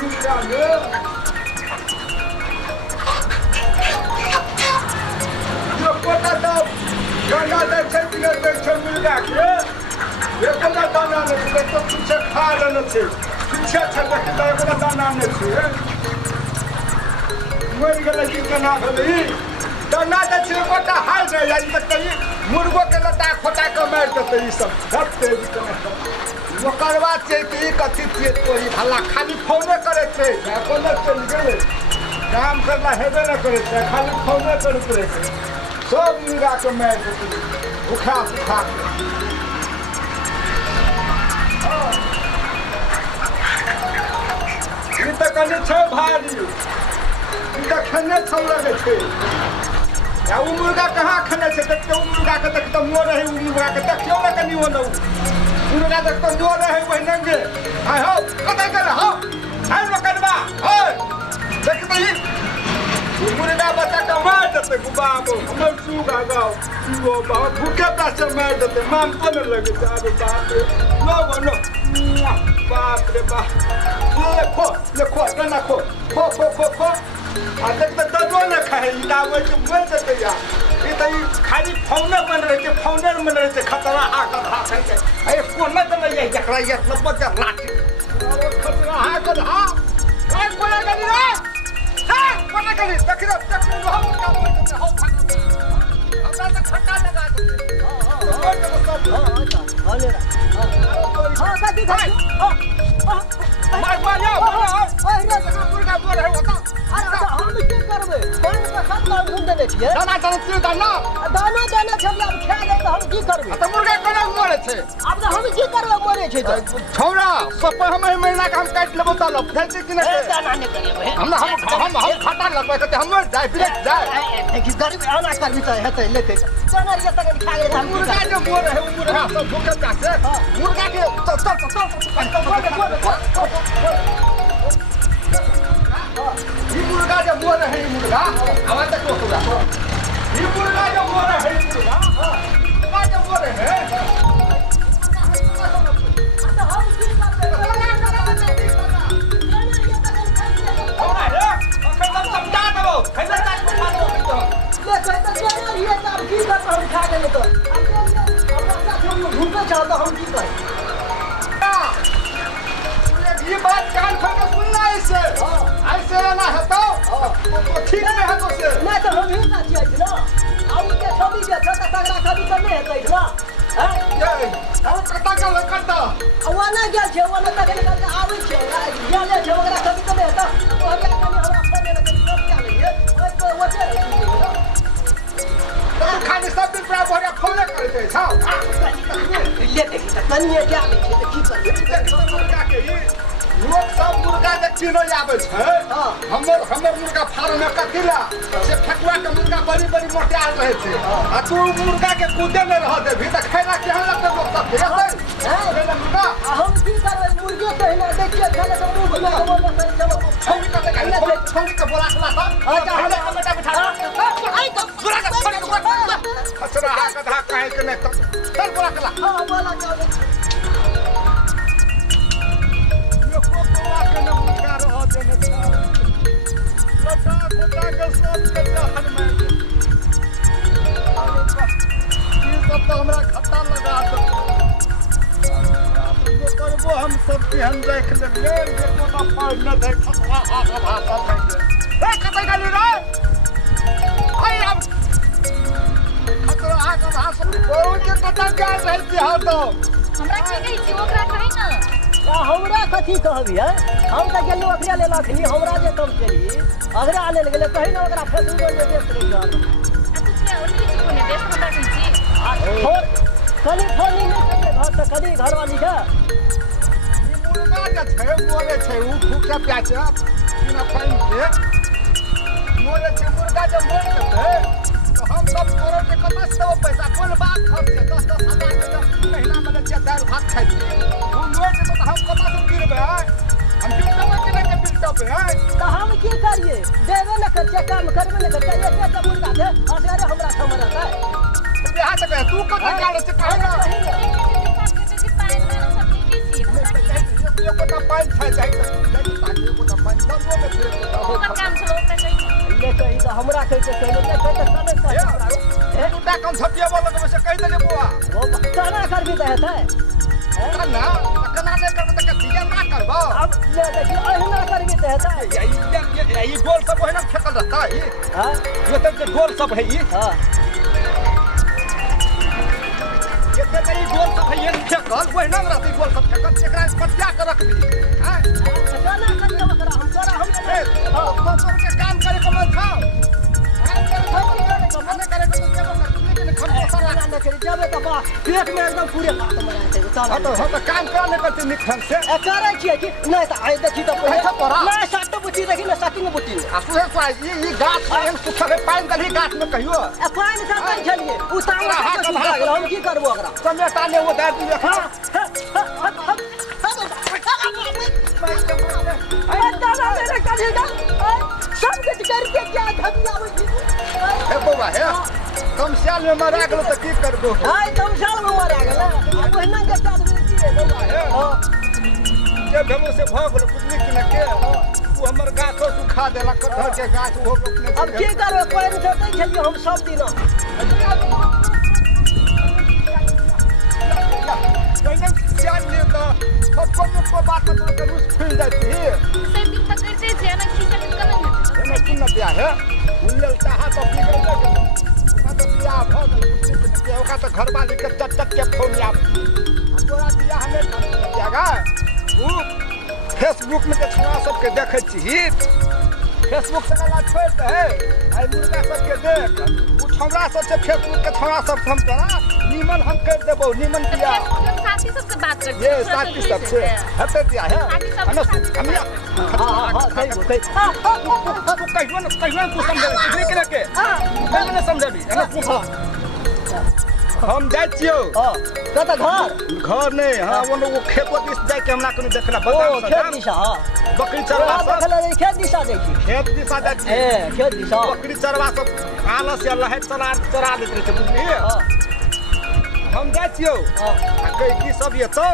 मुर्गा ले जो कोटा तो गंगा दे छे दिने दे छे मुर्गा के ये कोटा दाना ने तो कुछ खा लेने छे पीछे छले के कोटा दाना ने छे मर गेलै कि केना भेलै दाना दे छे कोटा हाल रे यानी तक मुर्गो के लटा खोटा के मार देते ई सब धरते ओकर बाद छै कि कथी छियै तोरी भला खाली फोने करे छै कोनो चल गेलै काम करला हेबे न करे छै खाली फोने करैत रहे छै सब मुर्गा के मार देते उखा उखा ई त कनी छै भारी ई त खने छौ लगे छै या उ मुर्गा कहाँ खने छै देखते उ मुर्गा के देखते मोर है उ मुर्गा के देखियो ना कनी वो न मुर्गा देखते मोर है वही नंगे हाय हो कतै गेल हो हाय मकनबा ओए देखते ई उ मुर्गा बच्चा के मार देते बाबू हमर सुगा गाओ वो बाबू भूखे पैसे मार देते माम तो न लगे अरे बाप रे नो नो बाप रे बाप ले खो ना खो खो आ देखते ददो न खाए लावे के मर देते या ई त ई खाली फौने बन रहे के फौने बन रहे के खतरा हा कधा छै ए कोन त ले एकरा ये सब के लाठी अरे खतरा हा कधा काय कोला गली रे हा कोना गली देखिरो हम काम करते हो हमरा त खट्टा लगा दे हां ले हां कथि खाई मार मार ओए रे मुर्गा बोल है होता हम की करबे कोन के सब लाभ ढूंढ देने छियै दाना देने छै अब खा ले त हम की करबे त मुर्गा कोना मरे छै अब त हम की करबे मरे छै त छौरा सब हम महीना के हम काट लेबो त लब छै कि नहीं दाना नहीं करिए हम खाता लगबे त हम जाय बिलेट जाय देखि गरीब आना करबी त हेतै लेके दाना ये तक खा ले हम मुर्गा जो मरे है उ मुर्गा सब भूखे प्यासे मुर्गा के ये मुर्गा जब बोल रहे हैं मुर्गा आवाज तक को होगा ये मुर्गा जब बोल रहे हैं मुर्गा मुर्गा जब बोल रहे हैं अच्छा हम की करते हैं समझा दो खैला तक बैठा दो ले कहता चलो ये सब की करते हम खा ले तो अब बच्चा हम भूखे चाहता हम की करें ये बात कान खोल के सुनना ऐसे ऐसे ना है तो ठीक नहीं है तो से नहीं तो हम ही ना चाहिए ना आउ के छवि के छोटा तगड़ा कभी तो नहीं है ना हैं ये हम कटा का करता वाना गेल छे वाना तक निकल के आवे छे गेले छे ओकरा कभी तो नहीं है तो ओकरा कनी हम अपने ने कनी सब क्या लेंगे ओए तो वचे तो खाली सब दिन पूरा भोरे खोले करते छौ ले देखी त कनिए क्या ले छे त की करबे मुर्गा के लोग सब मुर्गा के किनो आवे छै हमर मुर्गा फार्म में कथिला से फटुआ के मुर्गा बड़ी बड़ी मोटियाल रहे छै आ तू मुर्गा के कूदे न रह दे भी त खैला केहन लगते लोग सब हेतै रे मुर्गा हम की करबै मुर्गे तो हिना देखिए खाले तो मुंह में बोल न चलो छौरी के बोला खला त अच्छा हमरा के बेटा बिठा आई तो बोला के खचरा हा कधा काहे के ने चल बोला खला हां बोला के हमरा खट्टा लगा दो करबो हम सब केहन देख लेलिए जे कोना पाइ न दे खतरा भाषा छै ए कतै गली रे आई अब खतरा भाषा कोन के कतै जा रहल छी हम तो हमरा की कहै छी ओकरा कहै न हमरा कथी कहबी है हम त गेलौ अखरे ले लाखनी हमरा जे कम चली अगरे आने लगे कहि न ओकरा फेसबुक पे देख रही जान तू क्या ओली छी कोने देश हमरा कहै छी और कनी फोनी नहीं करे घर त कनी घर वाली है ई मुर्गा के छै मोरे छै उ भूखे प्यासे बिना पानी के मोरे छै मुर्गा जब मोर जेतै तो हम सब करोड़ के कमा से देबो पैसा कोन बात खर्च छै 10-10 हजार के महीना में ले दाल भात खाइ छी उ मोर जेतै तो हम कमा से गिरबै हम बिल्टब के नहीं बिल्टब है तो हम की करिए देवे न कर काम करबे न कर चाहिए से मुर्गा दे असरे हमरा समझ आता है बिहार तक तू कत गाड़े से काहे ना पाइन में सब दे दी छी ये कोटा पाइन छै जाई के को त पानी दबो के थे ओकर काम छलो ओकरा कहि ले कही त हमरा कहि त कहि ले कहि त कने का हमरा ए टूटा कौन छपिया बोल के से कहि देले बुआ वो तना करबी त हेतै कना कना नहीं करबो त कथिया ना करबो अब ले देखी अहिना करबी त हेतै ये गोल सब है ना फेकल रहता है हां ये तब के गोल सब है ये हां ये तब ये गोल सब है ये फेकल वही ना रहती गोल सब फेकल एकरा पटिया के रख दी हैं तना कर दे ओकरा हम तोरा हम हां पंचर के काम करे के मन था काम करे के मन करे के तो लेकिन हम सारा ना करे जबे त बा पेट में एकदम पूरे बात मरा छै हां तो काम करने करते निखन से ए करे छियै कि नहीं त आइ देखी त अच्छा तोरा नहीं साटो बुची देखी ना साटिंग बुची आ सुहे तो ये गाछ है सुखले पानी दली गाछ में कहियो ए पानी से नहीं खेलिए उतावला के सुखा गेल हम की करबो ओकरा समेटा ने वो दे दिए हां सब कुछ करके क्या धबिया हे बौआ हे कम साल में मरा गेलो त की करबो हाय तुम साल में मरा गेल अब ओहिना के साथ में की है बौआ हे जे भेलो से भ गेलो बुझली कि न के तू हमर गाछो सुखा देला कटहर के गाछ हो अपने अब की करबे पानी से नहीं खेलिए हम सब दिन कोइने चाल ले त सब को बात में तो रूस फूल जाती है से दिन तक करते जे ना खींचा के कलन एने की न बिया है उल्लल चाहा तो बिगड़ गए का तो बिया भ गेल बुझली कि न के ओका तो घर वाली के चट के फोन याब तोरा बिया हमें जागा उ फेसबुक में के छुआ सबके देखै छी फेसबुक से लगा छोड़ दे आई मुर्गा सबके देख उ छौरा सब से फेसबुक के छौरा सब हम तोरा नीमन हम कर देबो नीमन बिया साथी सबसे बात कर ये साथी सबसे हते दिया है हम हां सही हो सही तू कहियो न तू समझे किसी के कहियो न समझबी है तू हम जाय छियो हां कत घर नहीं हां वो खेतो दिस जाय के हमरा कनी देखला ओ खेत दिशा हां बकरी चरवा सब देखला खेत दिशा देखी खेत दिशा जाय छी ए खेत दिशा बकरी चरवा सब आलस या लहर चरा देत रहे बुझली हां हम जाय छियो हां आ कहि की सब ये तो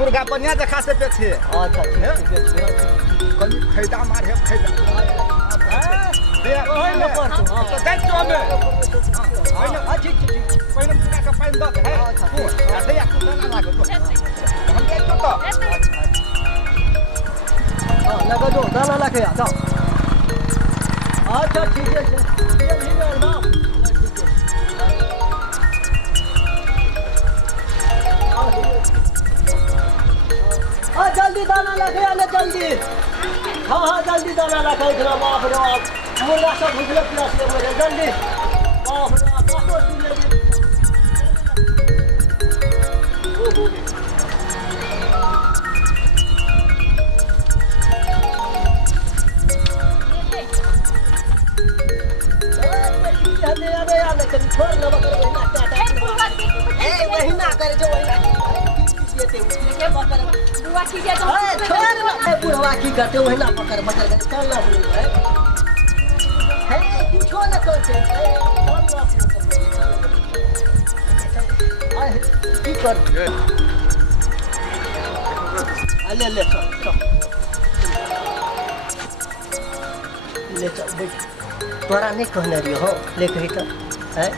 मुर्गा बढ़िया देखा से बेचे अच्छा ठीक है कनी फायदा मार है फायदा दे ओइ न पर तो जाय छियो हमें हां ठीक पहले मुर्गा का पानी दे है अच्छा दे या तू ना लागे तो हम जाय छियो तो हां लगा दो दाना लगे आ जाओ अच्छा ठीक है ये एकदम हाँ जल्दी दाना लगे आने जल्दी हाँ जल्दी दाना लगे इतना बाप रे बाप मुर्गा सब भुजले प्लस ले मुझे जल्दी बाप रे बाप काटो सुन ले अरे छोड़ ना बकर वही ना करे जो वही ना लेके बकर बुआ की जे छोड़ ना बुढ़वा की करते वही ना बकर चल ना है कुछ ना करते की कर ले ले चल ले चल बैठ तोरा नहीं कहने रहियो हो ले कही तो है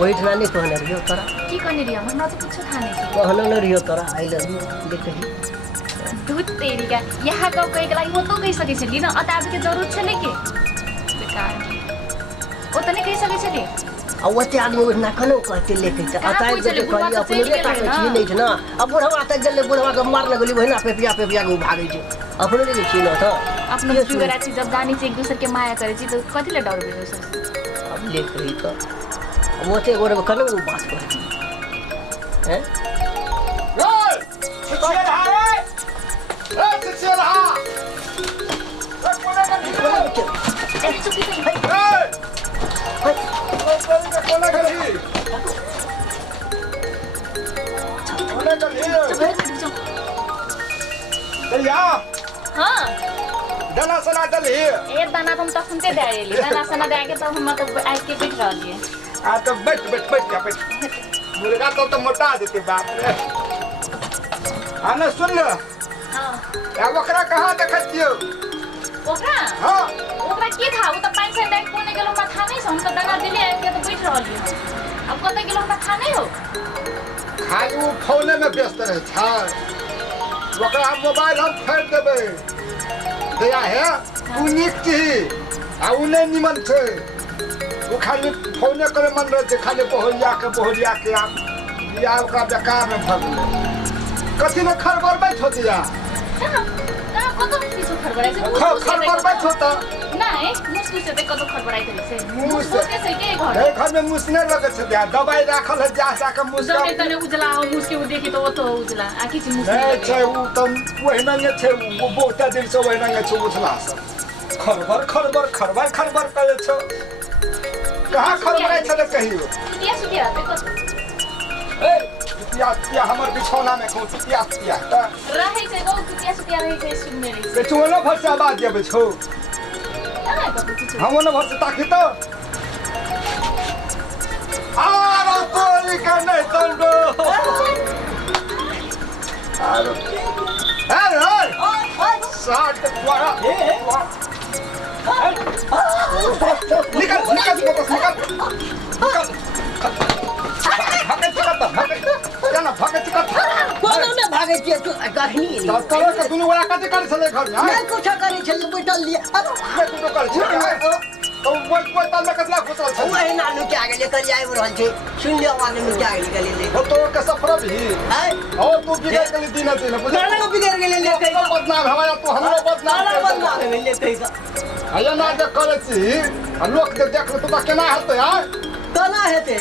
वही ठाना नहीं कहने रहियो तोरा की कहने रहियो हमरा तो कुछ था नहीं कहने नहीं रहियो तोरा आई लव यू ले कही दूध तेरी का यहाँ गाँव कहीं के लागि वो तो कही सके छली ना अताब के जरूरत छले के बेकार वो तो नहीं कही सके छली अब वो आदमी ना कनो कहते ले कही अताब के कहली अपने रे ताके छी नहीं छ ना अब बुढ़वा तक गेले बुढ़वा के मारने गेली वही ना पे पिया के भागे छ अपने ले छी ना तो अपने जुगरा छी जब जानी छी एक दूसरे के माया करे छी तो कथि ले डर बेलो सब अब ले कही तो वो ते गोरे कनो बात कर हैं हाँ दाना सना दली एक दाना तुम तो सुनते दे रही दाना सना दे के तो हम तो आज के बैठ रही आ तो बैठ मुर्गा तो मोटा देते बाप रे आना सुन हां अब ओकरा कहाँ देखै छियो ओकरा हाँ ओकरा के था वो तो पानी से डाइट कोने गेलो हमरा था नहीं हम तो दाना दिले आके तो बैठ रहली हम अब कतै गेलो हमरा था नहीं हो खाली वो फोने में व्यस्त रहे था ओकरा मोबाइल हम फेर देबै दया है उ नीक चीज आ उ नहीं निमन छै वो खाली फोने करे मन रहे छै खाली बोहरिया के आप या ओकरा बेकार में भग गेलै कथी ने खरबर बैठ होती या कहाँ कतो किछो खरबराइ छै खरबर बैठ होता नहीं मुस्कु से देख कतो खरबराइ करे छै मुस मुस्कु से के घर ए घर में मुस नहीं लगे छै या दवाई राखल है जा के मुस जने तने उजला हो मुस्कु देखि तो वो तो उजला आ कि छै मुस्कु नहीं छै उ तो ओहिना ने छै वो बहुत दिन से ओहिना ने छै उछला सब खरबर करे छो कहाँ खरबराइ छले कहियो किया सुतिया पे कतो ए पिया हमर बिछौना में कहूँ पिया रहे छै गौ किया सुतिया रहे छै सुनने रही से चोनो भर से आवाज देबै छौ कहाँ कतो किछो हम न भर से ताकि तो आरो तोरी का नहीं तंडो आरो साठ द्वारा निकल भागे चिकत कोनो ने भागे छियै तू गहनी नहीं तोरा के दुनु वाला कते कर छले घर में नहीं कुछ करे छल बैठल लिए अरे मैं तू कर छै तो वो ताल में कतला घुसल छै ओए ना नु क्या गेले कल आइ रहल छै सुन लियो आवाज नु क्या गेले ले हो तो के सफर भी है हो तू बिगड़ गेली दिन बुझा ना बिगड़ गेले ले कहि बदनाम हमारा तू हमरो बदनाम ले कहि आया ना देख करे छी आ लोग देख तो केना हेतै यार केना हेतै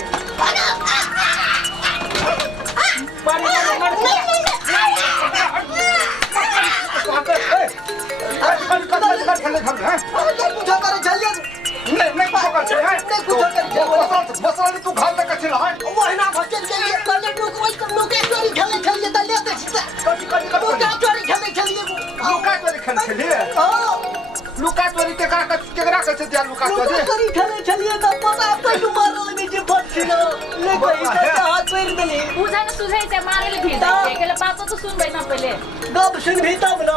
लुका चोरी केकरा कहै छै दिया लुका चोरी खेले छलिए त पता पैसु मारल लगे जे फटसिनो ले गई त हाथ पैर देली उ जाने सुझै छै मारे ले भेज छै केले बात तो सुनबै ना पहिले गप सुन भी तब न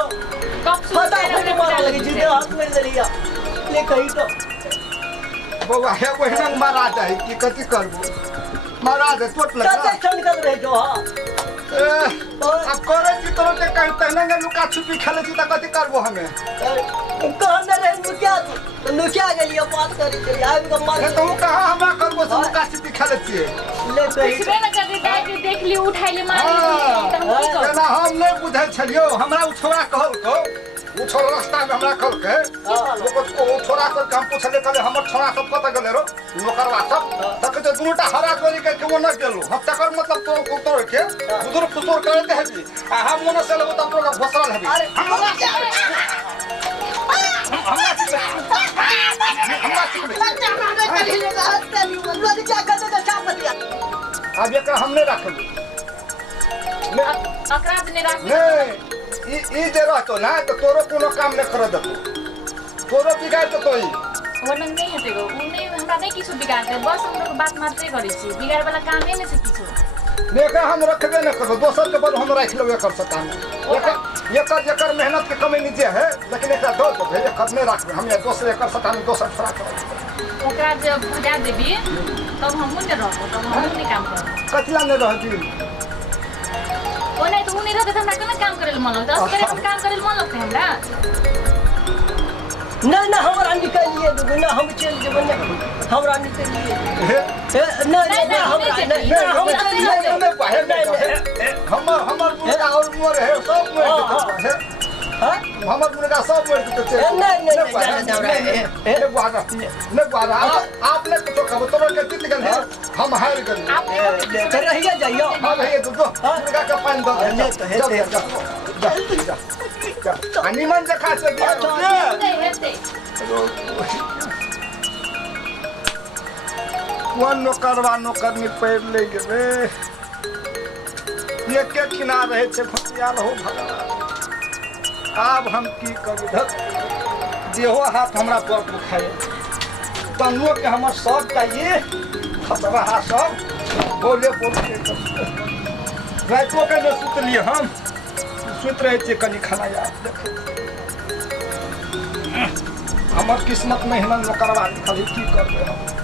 कब सुन पता पैसु मारल लगे जे हाथ पैर देली ले कही तो बौआ हे ओहिना मारा जाय की कथि करबो मारा दे टोट लगा कते छन कर रहे जो हां अब करे छी तोरो के कहि तहने लुका छुपी खेले छी त कथि करबो हमें कहने रहे नुकिया गेलिए बात करी चली आबि के मार तो कहां हमरा करबो से लुका छुपी खेले छी ले कही किछबे न कर दे देख ली उठाई ले मार ले एना हम नहीं बुझै छलियो हमरा उ छोरा कहल को उ छोरा रास्ता में हमरा कहल के ओ छोरा सब काम पूछले कहले हमर छोरा सब कत गेले रो नौकरवा सब तक जे दुनुटा हरा चोरी के वो न गेलो हम तकर मतलब तो तोड़ के उधर फुसोर करते हेबी आ हम मन से लगो त तोरा घोसरल हेबी अब एकरा हम नहीं रखब अकराज ने राख नहीं ई जे रहतो ना तो तोरो कोनो काम नहीं कर देतो तोरो बिगाड़ देतो ई वर्णन नहीं हेते गो उन्हें हमरा नहीं किछु बिगाड़ दे बस हम लोग बात मारते करै छी बिगाड़ वाला काम नहीं छै किछु नेका हम रखबे न करब दोसर के बड़ हम राख लेबे कर सकता है एकर मेहनत के कमी नीचे है लेकिन एकरा दो दे एकर नहीं रखबे हम दोसर एकर सकता में दोसर छोड़ा करब ओकरा जब बुझा देबी तब हम नहीं रहबो तब हम नहीं काम करब कथला नहीं रहती ओ नहीं तो नहीं रहते हमरा केना काम करे मन लगता असरे हम काम करे मन लगते हमरा ना हमरा निकलिए दो ना हम चल जेब ना हमरा निकलिए ना हमरा नहीं हमर मुर्गा और मोर है सब मोर है हमर मुर्गा सब मोर देते नहीं आप ने कुछ कब तोर के तित गन हम हार गन आप रहिए जाइयो हां भैया तो मुर्गा का पानी दो निमन से खा से दिया वन नौकर में पैर ले गए ये के किनार रहे छे फसियाल हो भगवान अब हम की करू देहो हाथ हमरा पर दुखाए तनुओ के हमर सब चाहिए खतरा सब बोले रातों के न सुतलिए हम सोच रहे थे कनी खाना यार देखे हमार किस्मत में हेमन करवा खाली की करबे हम